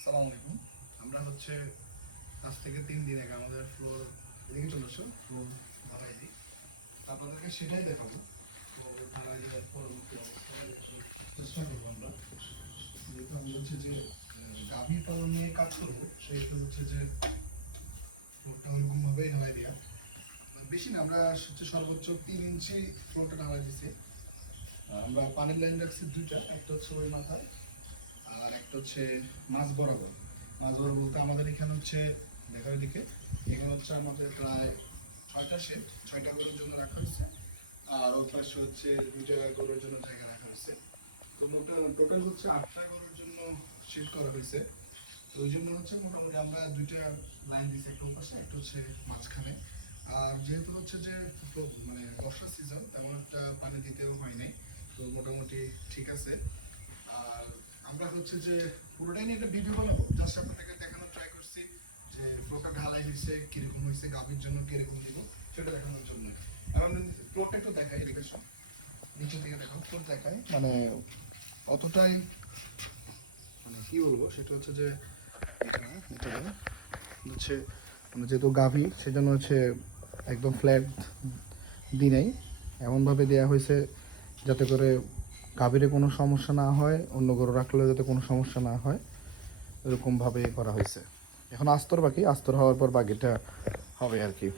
আসসালামু আলাইকুম। আমরা হচ্ছে আজ থেকে 3 দিন আগে আমাদের ফ্লোর এদিকে চলে আসো, ফ্লোর ঢালাই দিই। আপনাদেরকে সেটাই দেখাবো। ফ্লোর ঢালাইয়ের পরবর্তী অবস্থা চেষ্টা করবো আমরা। যেহেতু আমি হচ্ছে যে গাভী পালন নিয়ে কাজ করবো, সেটা হচ্ছে যে ফ্লোরটা ওরকমভাবেই ঢালাই দেওয়া। বেশি না, আমরা হচ্ছে সর্বোচ্চ 3 ইঞ্চি ফ্লোরটা ঢালাই দিছি। আমরা পানির লাইন রাখছি দুইটা, একটা হচ্ছে ওই মাথায় আর একটা হচ্ছে মাছ বরাবর। মাছ বরাবর বলতে আমাদের এখানে হচ্ছে দেখার দিকে এখানে হচ্ছে আমাদের প্রায় 6টা শেড, 6টা গরুর জন্য রাখা হয়েছে। আর ওর পাশে হচ্ছে 2টা গরুর জন্য জায়গা রাখা হয়েছে। তো টোটাল হচ্ছে 8টা গরুর জন্য শেড করা হয়েছে। তো ওই জন্য হচ্ছে মোটামুটি আমরা 2টা লাইন দিয়েছি, একটা ওর পাশে একটা হচ্ছে মাঝখানে। আর যেহেতু হচ্ছে যে মানে বর্ষা সিজন, তেমন একটা পানি দিতেও হয়নি, তো মোটামুটি ঠিক আছে। আর আমরা হচ্ছে যে পুরোটাই নিয়ে একটা ভিডিও বানাবো, জাস্ট আপনাদেরকে দেখানোর ট্রাই করছি যে ফ্লোরটা ঢালাই হয়েছে কিরকম হয়েছে, গাভীর জন্য কিরকম দিব সেটা দেখানোর জন্য। এখন ফ্লোরটা একটু দেখাই, এদিকে নিচে থেকে দেখো, ফ্লোর দেখাই মানে অতটাই মানে কি বলবো, সেটা হচ্ছে যে এটা হচ্ছে মানে যেহেতু গাভী সেজন্য হচ্ছে একদম ফ্ল্যাট দিই নাই, এমনভাবে দেওয়া হয়েছে যাতে করে গাভীরে কোনো সমস্যা না হয়, অন্য গরু রাখলেও যাতে কোনো সমস্যা না হয়, এরকমভাবে করা হয়েছে। এখন আস্তর বাকি, আস্তর হওয়ার পর বাকিটা হবে আর কি।